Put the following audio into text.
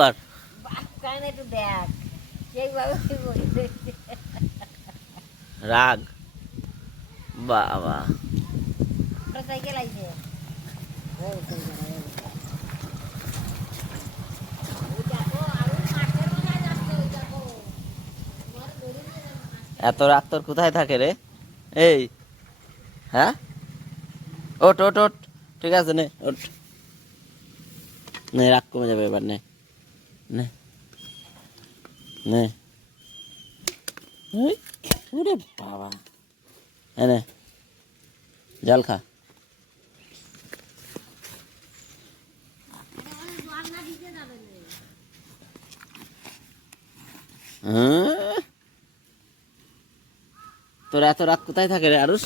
কর কারণ একটু দেখ সেইভাবে রাগ বাবা মোটরসাইকেল আইছে এত রাগ তোর কোথায় থাকে রে? এই হ্যাঁ, ওট ওট ওট, ঠিক আছে, নে ওট, নে রাগ কমে যাবে এবার, নে নে নে। এই, ওরে বাবা, এনে জল খা। হ্যাঁ, তোর এত রাগ কোথায় থাকে রে আরুষ?